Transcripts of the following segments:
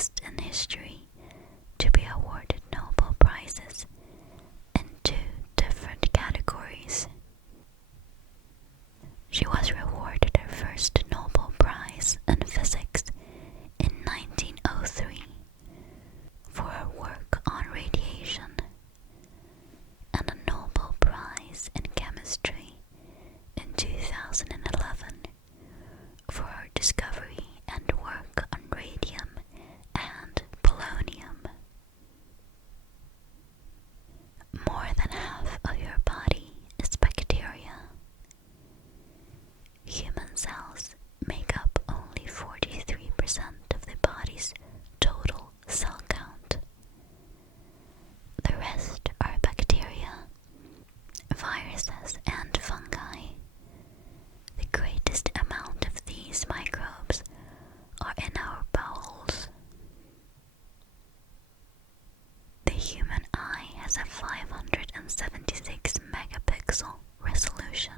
youngest in history to be awarded Nobel Prizes in 2 different categories. She was rewarded her first Nobel Prize in Physics in 1903 for her work on radiation, and a Nobel Prize in Chemistry in 2011 for her discovery and work on radium and polonium. More than half of your body is bacteria. Human cells make up only 43% of the body's total cell count. The rest are bacteria, viruses, and fungi. The greatest amount of these microbes are in our bowels. The human eye has a 576 megapixel resolution.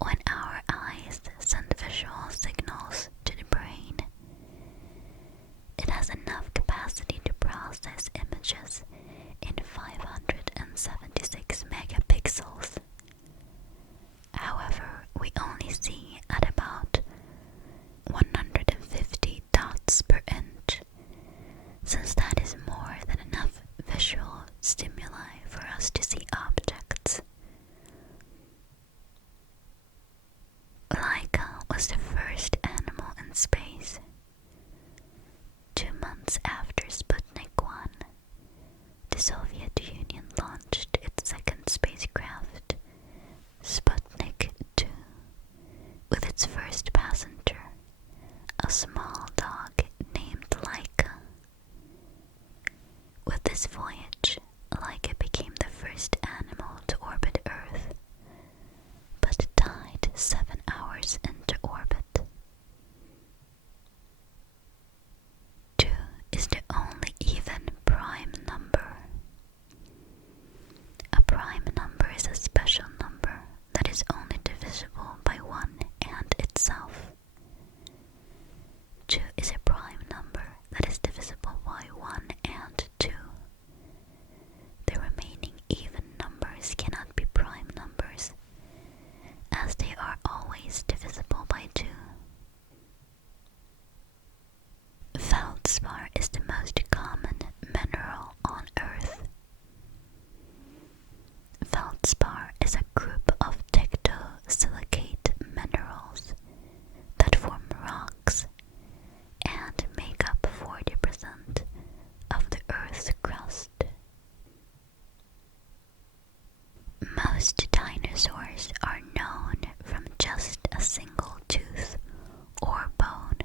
When our eyes send visual signals to the brain, it has enough capacity to process images in 576 megapixels. However, we only see at about 150 dots per inch, since that is more than enough visual stimuli for us to see objects. Laika was the first animal in space. 2 months after Sputnik 1, the Soviet Union launched its second spacecraft, Sputnik 2, with its first passenger, a small dog named Laika. With this voyage, Laika became the first animal to orbit Earth, but died 7 hours into orbit. 2 is the only even prime number. A prime number is a special number that is only divisible by 1 and itself. 2 is a prime number that is divisible by 1 and 2. The remaining even numbers cannot be prime numbers, as they are always divisible by 2. Feldspar is the most common mineral on Earth. Feldspar is a group of tectosilicate minerals that form rocks and make up 40% of the Earth's crust. Most dinosaurs are known from just a single tooth or bone.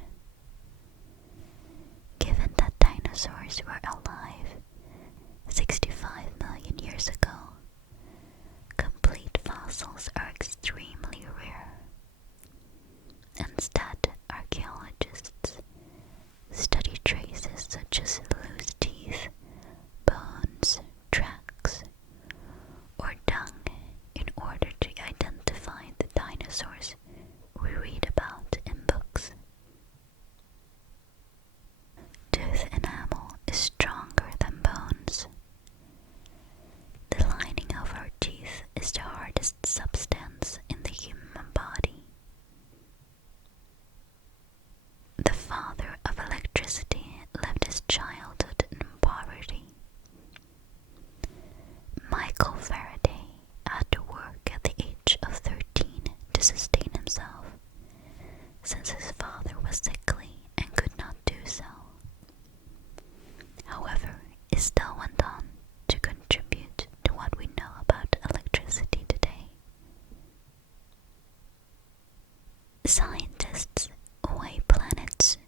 Given that dinosaurs were alive 65 million years ago, complete fossils are extremely rare. Instead, archaeologists study traces such as loose teeth, bones, tracks, or dung in order to identify the dinosaurs we read about in books. Tooth enamel is stronger than bones. The lining of our teeth is the hardest substance in the human body. The father of electricity lived his childhood in poverty. Michael Faraday had to work at the age of 13 to sustain himself, since his father was sickly and could not do so. However, he still went on to contribute to what we know about electricity today. Scientists weigh planets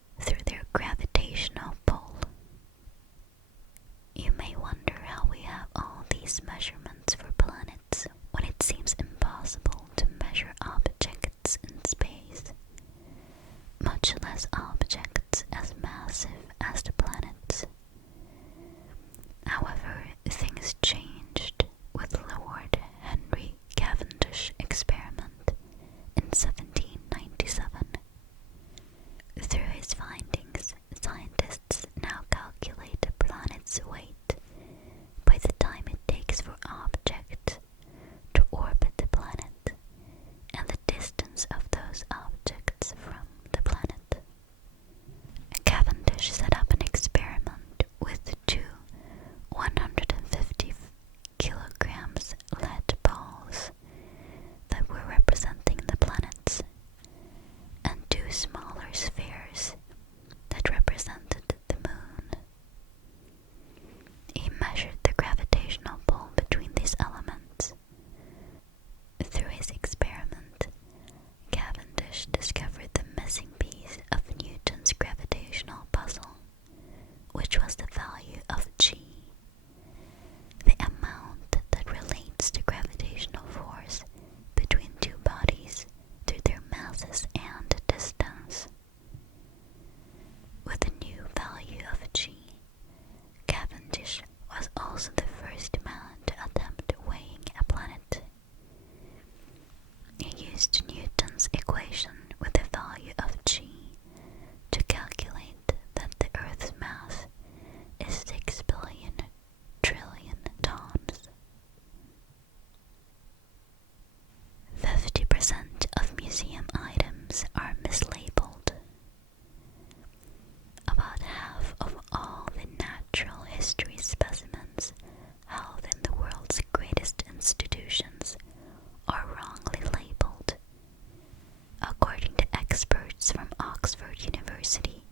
reports from Oxford University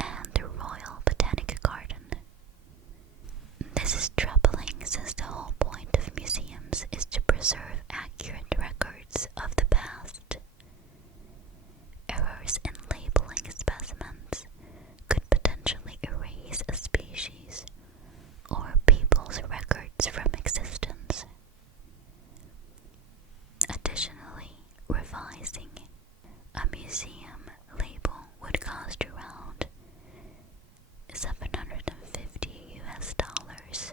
and the Royal Botanic Garden. This is troubling since the whole point of museums is to preserve accurate records of the past. Errors in labeling specimens could potentially erase a species or people's records from existence. Additionally, revising a museum label would cost around $750.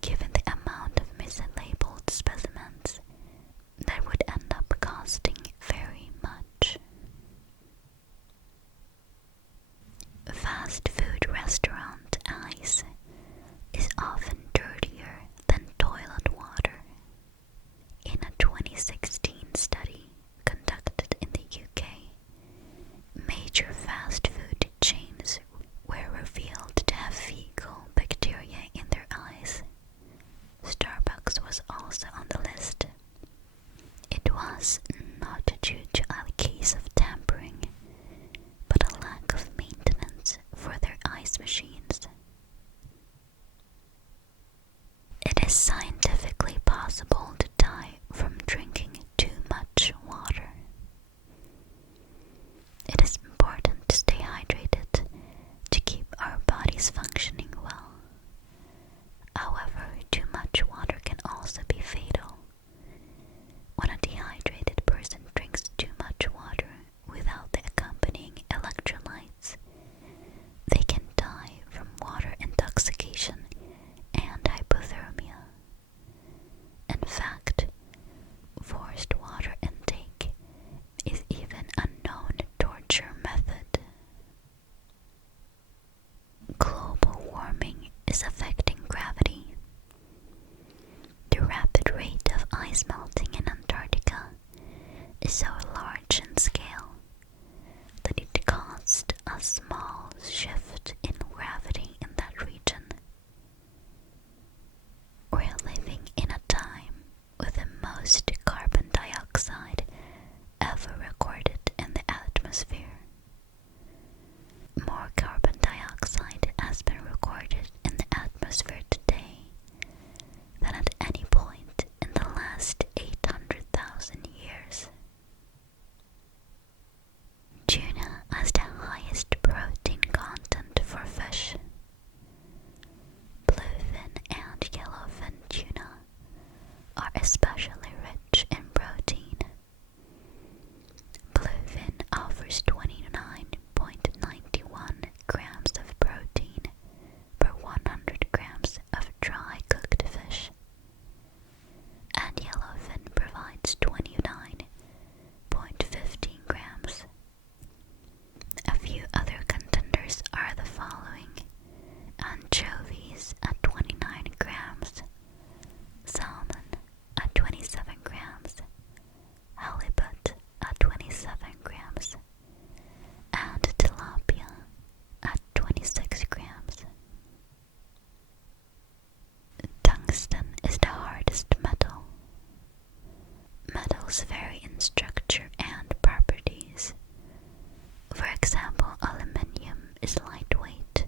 Given the amount of mislabeled specimens, that would end up costing very much. Fast food restaurant ice is often dirtier than toilet water. In a 2016 study conducted in the UK, major fast food chains were revealed to have fecal bacteria in their eyes. Starbucks was also on the list. It was not due to a case of tampering, but a lack of maintenance for their ice machines. It is scientifically possible to die from drinking too much water. It is important to stay hydrated to keep our bodies functioning well. However, too much water can also be fatal. When a dehydrated person drinks too much water without the accompanying electrolytes, they can die from water intoxication and hypothermia. In fact, forced water intake is even a known torture method. Global warming is affecting gravity. The rapid rate of ice melting in Antarctica is so large in scale that it caused a small shift in gravity in that region. We're living in a time with the most carbon dioxide ever recorded in the atmosphere. More carbon dioxide has been recorded in the atmosphere today than at any point in the last 800,000 years. Tuna has the highest protein content for fish. Bluefin and yellowfin tuna are especially rich in protein. Bluefin offers 29.91 grams of protein per 100 grams of dry cooked fish, and yellowfin provides 29.15 grams. A few other contenders are the following: anchovies at 29 grams, salmon at 27 grams, halibut at 27 grams, and tilapia at 26 grams. Tungsten is the hardest metal. Metals vary in structure and properties. For example, aluminium is lightweight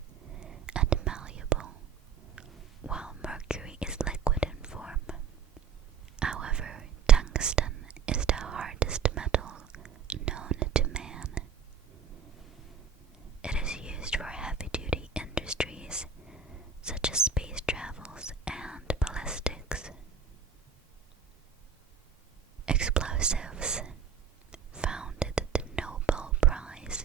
and malleable, while mercury is liquid in form. However, tungsten is the hardest metal known to man. It is used for heavy-duty industries such as space travels and ballistics. Explosives founded the Nobel Prize.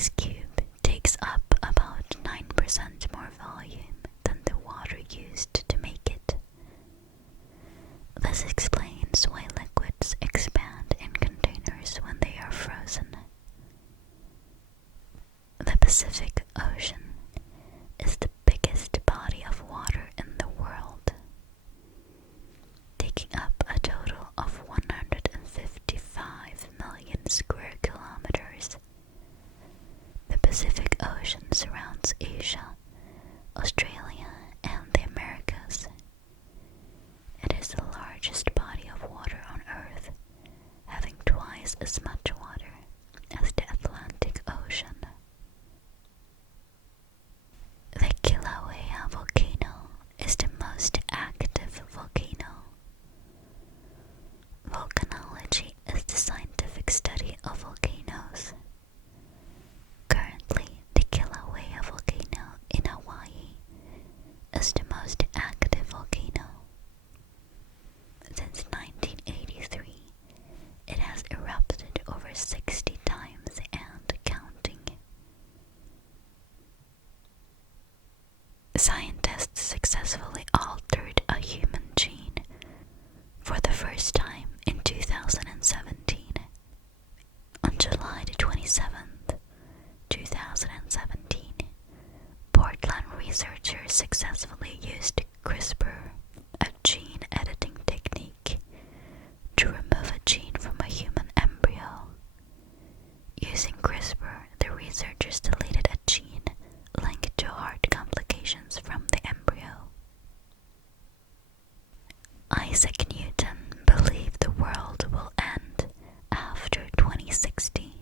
ice cube takes up about 9% more volume than the water used to make it. This explains why liquids expand in containers when they are frozen. The Pacific Ocean is the biggest body of water in the world, taking up a total of 155 million square kilometers. The Pacific Ocean surrounds Asia, Australia, and the Americas. It is the largest body of water on Earth, having twice as much water as the Atlantic Ocean. The Kilauea volcano is the most active volcano. Volcanology is the scientific study of volcanoes. Currently, the Kilauea volcano in Hawaii is the most active volcano. Since 1983, it has erupted over 60 times and counting. Scientists successfully altered a human gene for the first time in 2017. On July 27th, 2017, Portland researchers successfully used CRISPR, a gene editing technique, to remove a gene from a human embryo. Using CRISPR, the researchers deleted a gene linked to heart complications from the embryo. Isaac Newton believed the world will end after 2060.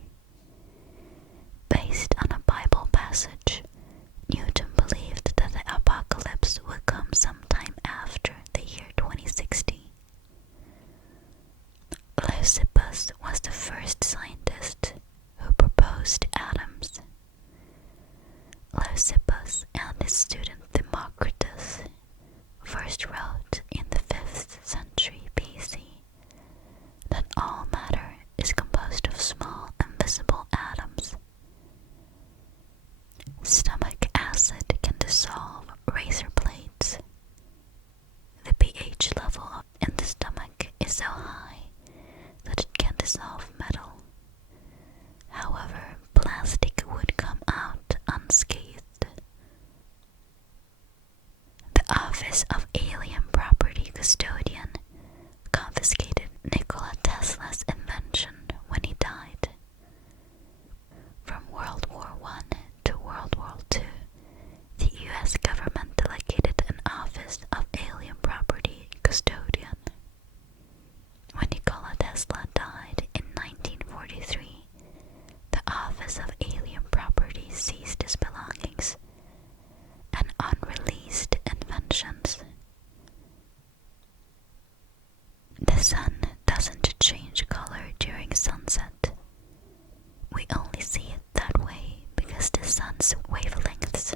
Based on a Bible passage, Newton believed that the apocalypse would come sometime after the year 2060. Leucippus was the first scientist who proposed atoms. Leucippus and his student Democritus first wrote in the 5th century BC that all matter is composed of small invisible atoms. Stomach acid can dissolve razor blades. The pH level in the stomach is so high that it can dissolve metal. However, plastic would come out unscathed. The Office of Alien Property Custodian confiscated Nikola Tesla's invention when he died. From World War I to World War II, the US government delegated an Office of Alien Property Custodian. When Nikola Tesla died in 1943, the Office of Alien Property seized his belongings and unreleased inventions. The sun doesn't change color during sunset. We only see it that way because the sun's wavelengths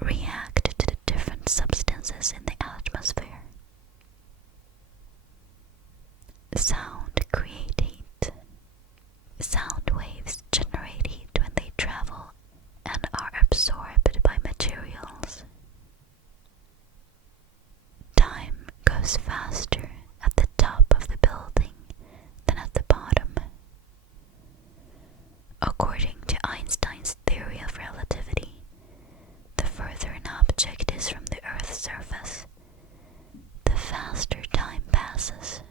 react to the different substances in the atmosphere. Sound creates heat. Sound waves generate heat when they travel and are absorbed by materials. Time goes faster at the top of the building than at the bottom. According to Einstein's theory of relativity, the further an object is from the Earth's surface, the faster time passes.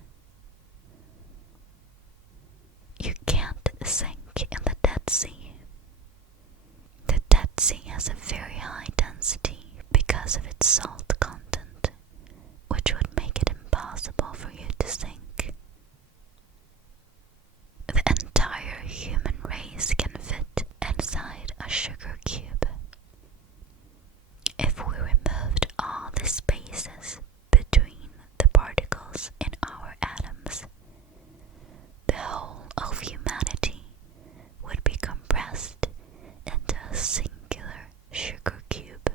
You can't sink in the Dead Sea. The Dead Sea has a very high density because of its salt content, which would make it impossible for you to sink. The entire human race can fit inside a sugar cube. If we removed all the spaces between the particles in our atoms, the whole of humanity would be compressed into a singular sugar cube.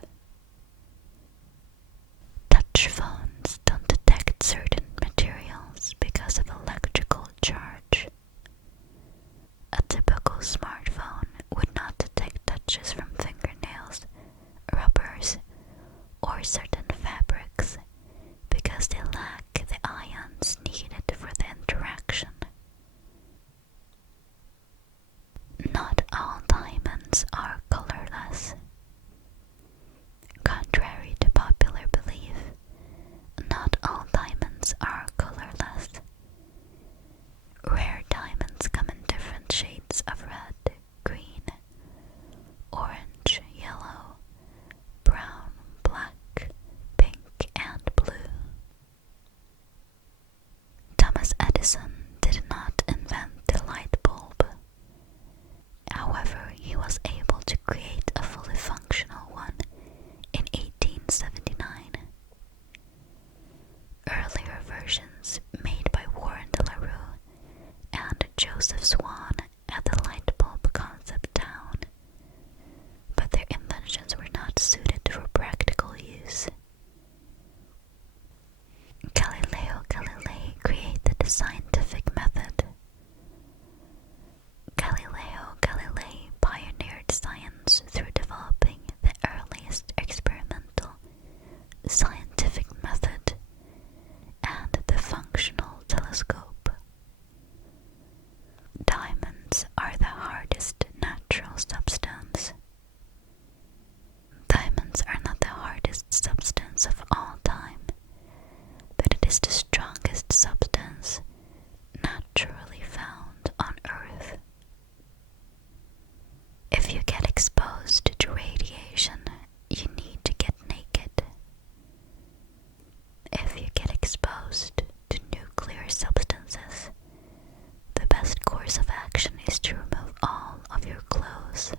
Joseph Swan at the light bulb concept town, but their inventions were not suited for practical use. Galileo Galilei created the scientific method. Galileo Galilei pioneered science through developing the earliest experimental scientific method and the functional telescope. Diamonds are the hardest natural substance. Diamonds are not the hardest substance of all time, but it is the strongest substance naturally found on Earth. If you get exposed to radiation, you need to get naked. If you get exposed to nuclear substances, the best course of action is to remove all of your clothes.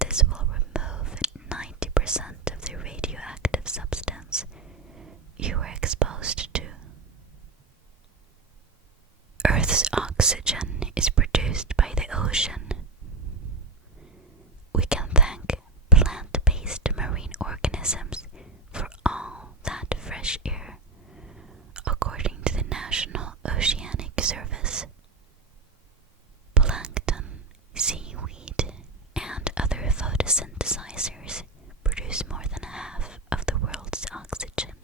This will remove 90% of the radioactive substance you were exposed to. Earth's oxygen is produced by the ocean. We can thank plant-based marine organisms for all that fresh air, according to the National Oceanic Service. Plankton, seaweed, and other photosynthesizers produce more than half of the world's oxygen.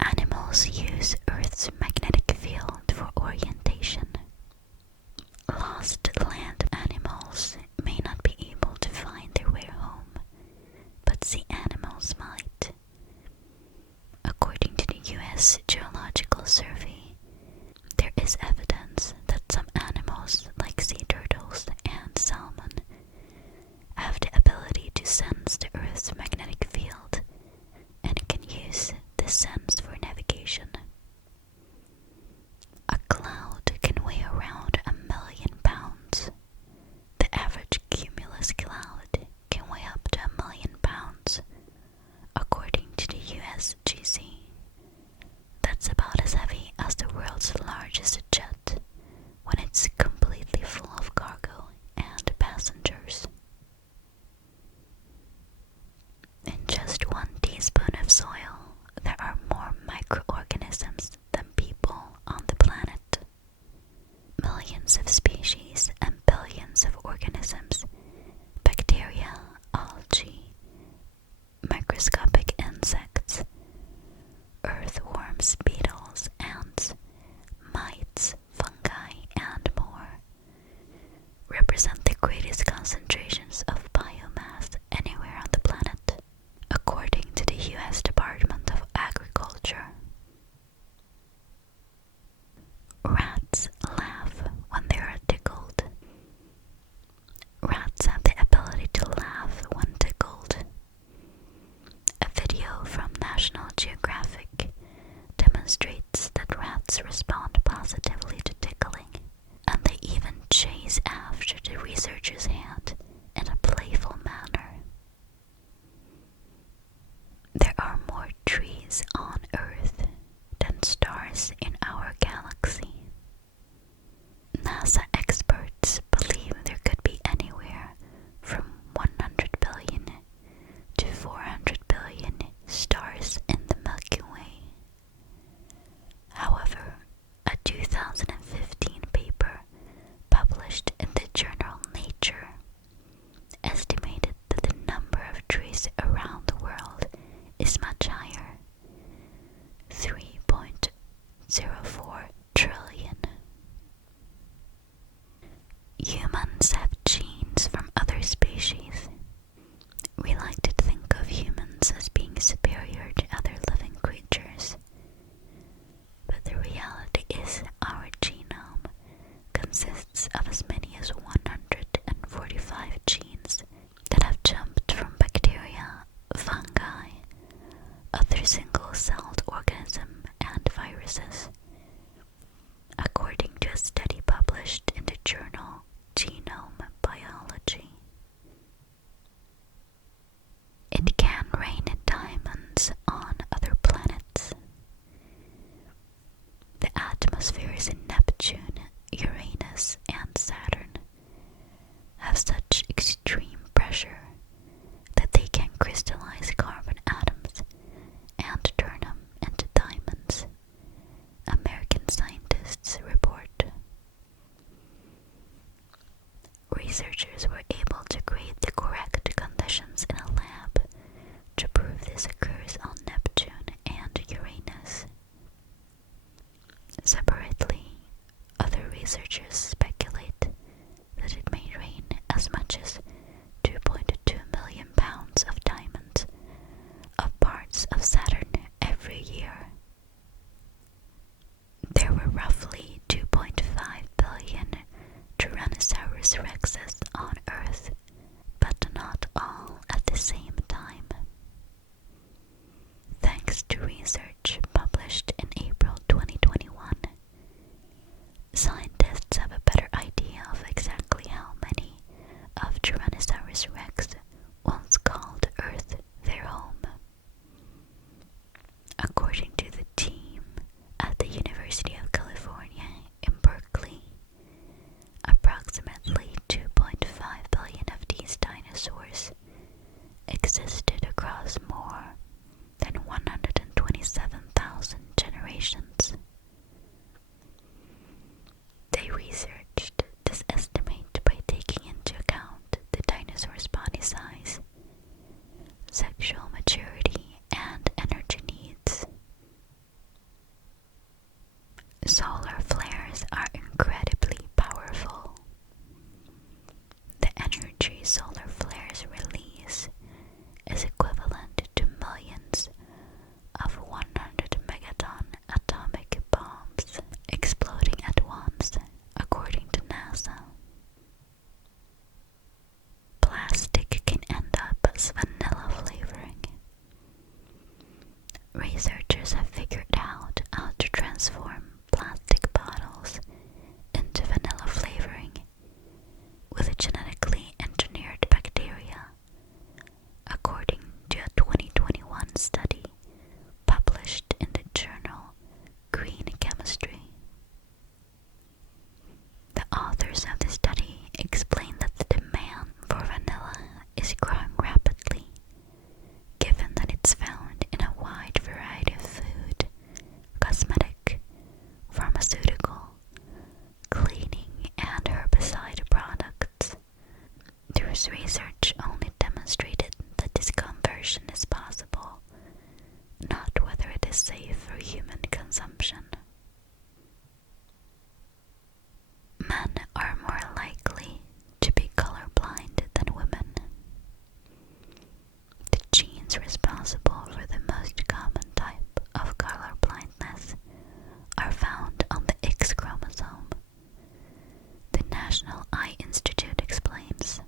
Animals use Earth's magnetic field for orientation. Lost land animals may not be able to find their way home, but sea animals might. According to the U.S. Geological Survey, there is evidence that some animals, like sea turtles and salmon, have the ability to sense the Earth's magnetic field and can use this sense for navigation. A cloud can weigh around 1,000,000 pounds. The average cumulus cloud can weigh up to 1,000,000 pounds, according to the USGC. That's about as heavy as the world's largest jet when it's completely full of cargo and passengers. In just 1 teaspoon of soil, there are more microorganisms than people on the planet. Millions of species and billions of organisms, bacteria, algae, microscopic insects, earthworms, beetles, ants, mites, fungi, and more, represent the greatest concentrations of biomass anywhere on the planet, according to the U.S. Department of Agriculture. Rats laugh when they are tickled. Rats have the ability to laugh when tickled. A video from National Geographic demonstrates that rats respond positively to tickling, and they even chase after the researcher's hand in a playful manner. There are more trees on Earth than stars in our galaxy. NASA experts believe there could be anywhere from 100 billion to 400 billion stars in the Milky Way. However, a 2015 paper published in the journal Nature estimated that the number of trees around the world is much higher, 3.04 trillion. Humans have genes from other species. We like to think of humans as being superior to other living creatures, but the reality is our genome consists of as many as 145 genes that have jumped from bacteria, fungi, other single-celled organisms, and viruses, according to a study published in the journal Genome. atmospheres in Neptune, Uranus, and Saturn have such extreme pressure that they can crystallize carbon atoms and turn them into diamonds, American scientists report. Researchers were able to create the correct conditions in a lab to prove this occurs on Neptune and Uranus. Separately, other researchers speculate that it may rain as much as 2.2 million pounds of diamonds of parts of Saturn every year. There were roughly 2.5 billion Tyrannosaurus rexes on Earth, but not all at the same time. Thanks to research published in April 2021, scientists have a better idea of exactly how many of Tyrannosaurus rex once called Earth their home. According to the team at the University of California in Berkeley, approximately 2.5 billion of these dinosaurs existed across more than 127,000 generations. They researched this estimate by taking into account the dinosaur's body size, sexual maturity, and energy needs. Solar flares are incredibly powerful. The energy solar flares release is equivalent to millions of 100 megaton atomic bombs exploding at once, according to NASA. Plastic can end up as vanilla flavoring. Researchers have figured out how to transform plastic bottles into vanilla flavoring with a genetically engineered bacteria, according to a 2021 study published in the journal Green Chemistry. The authors of the study explain that the demand for vanilla is growing rapidly, given that it's found in a wide variety of food, cosmetic, pharmaceutical, cleaning, and herbicide products. This research only demonstrated that this conversion is possible, not whether it is safe for human consumption. Men are more likely to be colorblind than women. The genes responsible for the most common type of color blindness are found on the X chromosome, the National Eye Institute explains.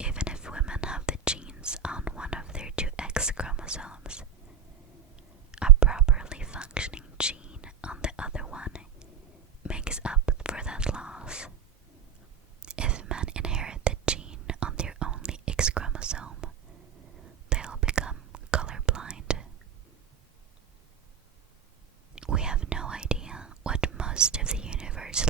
Even if women have the genes on one of their two X chromosomes, a properly functioning gene on the other one makes up for that loss. If men inherit the gene on their only X chromosome, they'll become colorblind. We have no idea what most of the universe